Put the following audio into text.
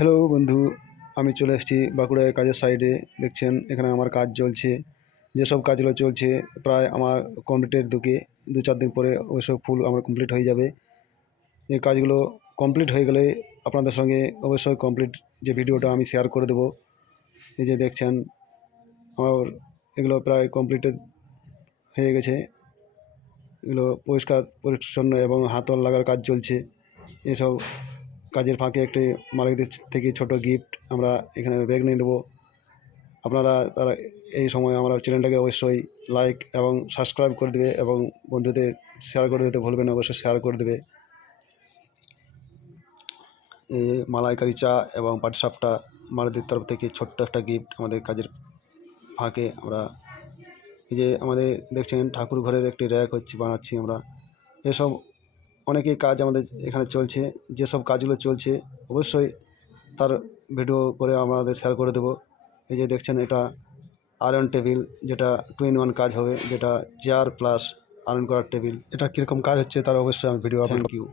Hello বন্ধু, আমি চলে এসেছি বাঁকুড়ায় কাজের সাইডে। দেখছেন এখানে আমার কাজ চলছে। যেসব কাজগুলো চলছে প্রায় আমার কমপ্লিটের দিকে, 2-4 দিন পরে ওইসব ফুল আমার কমপ্লিট হয়ে যাবে। এই কাজগুলো কমপ্লিট হয়ে গেলে আপনাদের সঙ্গে অবশ্যই কমপ্লিট যে ভিডিওটা আমি শেয়ার করে দেবো। এই যে দেখছেন আমার এগুলো প্রায় কমপ্লিটেড হয়ে গেছে। এগুলো পরিষ্কার পরিচ্ছন্ন এবং হাতল লাগার কাজ চলছে। এসব কাজের ফাঁকে একটি মালিকদের থেকে ছোট গিফট আমরা এখানে ব্যাগ নিয়ে নেবো। আপনারা তারা এই সময় আমার চ্যানেলটাকে অবশ্যই লাইক এবং সাবস্ক্রাইব করে দেবে এবং বন্ধুদের শেয়ার করে দিতে ভুলবেন না, অবশ্যই শেয়ার করে দেবে। এই মালাইকারি চা এবং পাটিসাপটা মালিকদের তরফ থেকে ছোট্ট একটা গিফট আমাদের কাজের ফাঁকে। আমরা এই যে আমাদের দেখছেন ঠাকুর ঘরের একটি র্যাক বানাচ্ছি আমরা। এসব অনেকই কাজ আমাদের এখানে চলছে। যেসব কাজগুলো চলছে অবশ্যই তার ভিডিও করে আমাদের শেয়ার করে দেবো। এই যে দেখছেন এটা আয়রন টেবিল, যেটা 2-in-1 কাজ হবে, যেটা চেয়ার প্লাস আয়রন করার টেবিল। এটা কীরকম কাজ হচ্ছে তার অবশ্যই আমি ভিডিও আপলোড। Thank you.